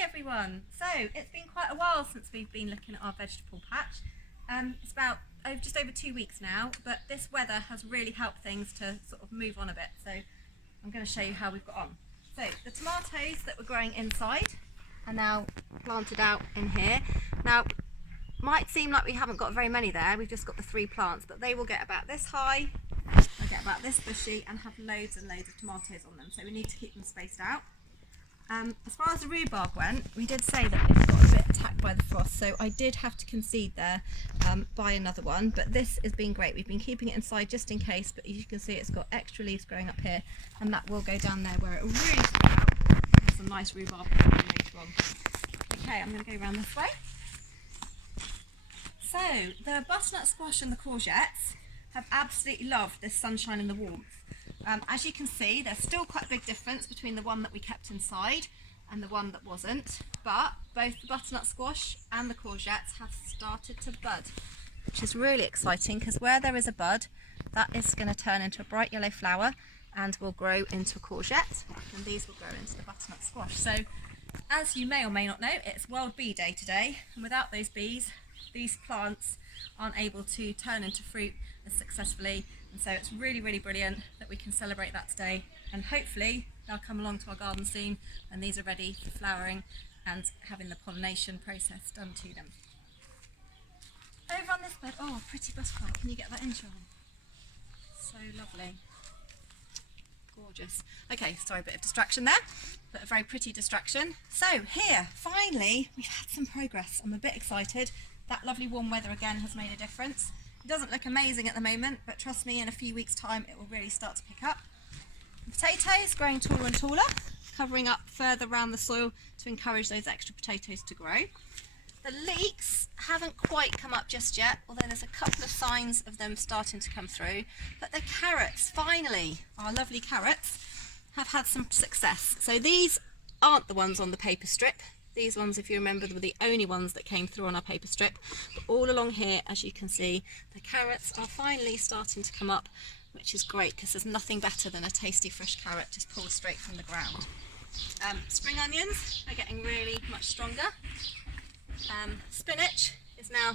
Hi everyone. So it's been quite a while since we've been looking at our vegetable patch. It's about just over 2 weeks now, but this weather has really helped things to sort of move on a bit. So I'm going to show you how we've got on. So the tomatoes that were growing inside are now planted out in here. Now, might seem like we haven't got very many there. We've just got the 3 plants, but they will get about this high, they'll get about this bushy, and have loads and loads of tomatoes on them. So we need to keep them spaced out. As far as the rhubarb went, we did say that it got a bit attacked by the frost, so I did have to concede there, buy another one, but this has been great. We've been keeping it inside just in case, but as you can see it's got extra leaves growing up here, and that will go down there where it will really spread out and some nice rhubarb later on. Okay, I'm going to go around this way. So the butternut squash and the courgettes have absolutely loved this sunshine and the warmth. As you can see, there's still quite a big difference between the one that we kept inside and the one that wasn't, but both the butternut squash and the courgettes have started to bud, which is really exciting because where there is a bud, that is going to turn into a bright yellow flower and will grow into a courgette, and these will grow into the butternut squash. So as you may or may not know, it's World Bee Day today, and without those bees, these plants aren't able to turn into fruit as successfully, and so it's really, really brilliant that we can celebrate that today, and hopefully they'll come along to our garden soon and these are ready for flowering and having the pollination process done to them. Over on this bed, oh, pretty butterfly, can you get that in, Sean? So lovely. Gorgeous. Okay, sorry, a bit of distraction there, but a very pretty distraction. So here, finally, we've had some progress. I'm a bit excited. That lovely warm weather again has made a difference. It doesn't look amazing at the moment, but trust me, in a few weeks' time it will really start to pick up. The potatoes growing taller and taller, covering up further around the soil to encourage those extra potatoes to grow. The leeks haven't quite come up just yet, although there's a couple of signs of them starting to come through. But the carrots, finally, our lovely carrots, have had some success. So these aren't the ones on the paper strip. These ones, if you remember, were the only ones that came through on our paper strip. But all along here, as you can see, the carrots are finally starting to come up, which is great because there's nothing better than a tasty fresh carrot just pulled straight from the ground. Spring onions are getting really much stronger. Spinach is now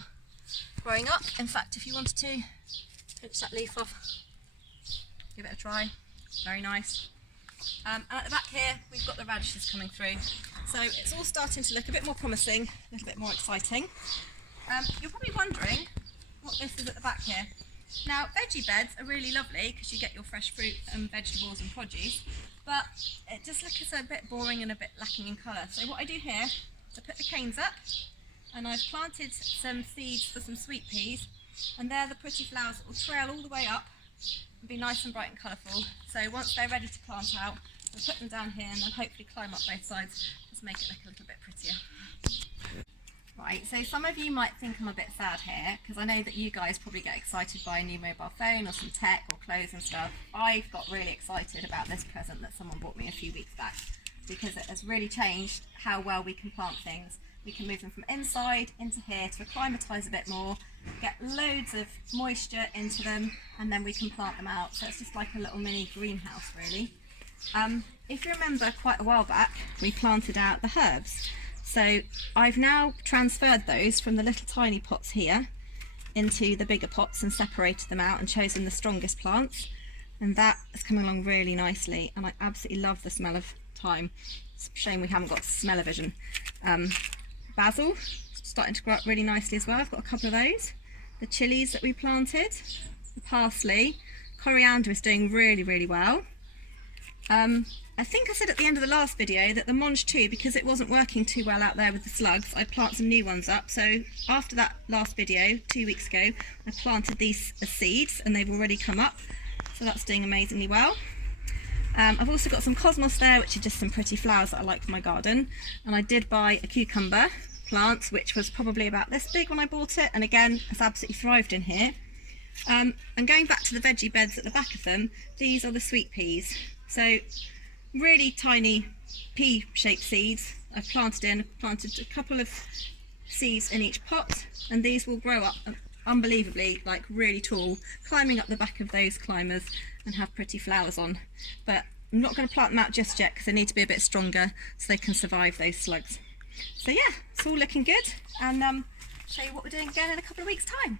growing up. In fact, if you wanted to pinch that leaf off, give it a try. Very nice. And at the back here, we've got the radishes coming through. So it's all starting to look a bit more promising, a little bit more exciting. You're probably wondering what this is at the back here. Now, veggie beds are really lovely because you get your fresh fruit and vegetables and produce, but it just looks a bit boring and a bit lacking in colour. So what I do here is I put the canes up, and I've planted some seeds for some sweet peas, and they're the pretty flowers that will trail all the way up and be nice and bright and colourful. So once they're ready to plant out, we'll put them down here and then hopefully climb up both sides, just make it look a little bit prettier. Right, so some of you might think I'm a bit sad here, because I know that you guys probably get excited by a new mobile phone or some tech or clothes and stuff. I've got really excited about this present that someone bought me a few weeks back, because it has really changed how well we can plant things. We can move them from inside into here to acclimatise a bit more, get loads of moisture into them, and then we can plant them out. So it's just like a little mini greenhouse, really. If you remember, quite a while back, we planted out the herbs. So I've now transferred those from the little tiny pots here into the bigger pots and separated them out and chosen the strongest plants. And that is coming along really nicely, and I absolutely love the smell of thyme. It's a shame we haven't got smell-o-vision. Basil, starting to grow up really nicely as well. I've got a couple of those. The chilies that we planted, the parsley, coriander is doing really, really well. I think I said at the end of the last video that the Monge 2, because it wasn't working too well out there with the slugs, I'd plant some new ones up. So after that last video, 2 weeks ago, I planted these as seeds and they've already come up. So that's doing amazingly well. I've also got some cosmos there, which are just some pretty flowers that I like for my garden. And I did buy a cucumber plant, which was probably about this big when I bought it. And again, it's absolutely thrived in here. And going back to the veggie beds at the back of them, these are the sweet peas. So really tiny pea-shaped seeds I've planted a couple of seeds in each pot, and these will grow up unbelievably, like really tall, climbing up the back of those climbers and have pretty flowers on. But I'm not going to plant them out just yet because they need to be a bit stronger so they can survive those slugs. So yeah, it's all looking good, and show you what we're doing again in a couple of weeks' time.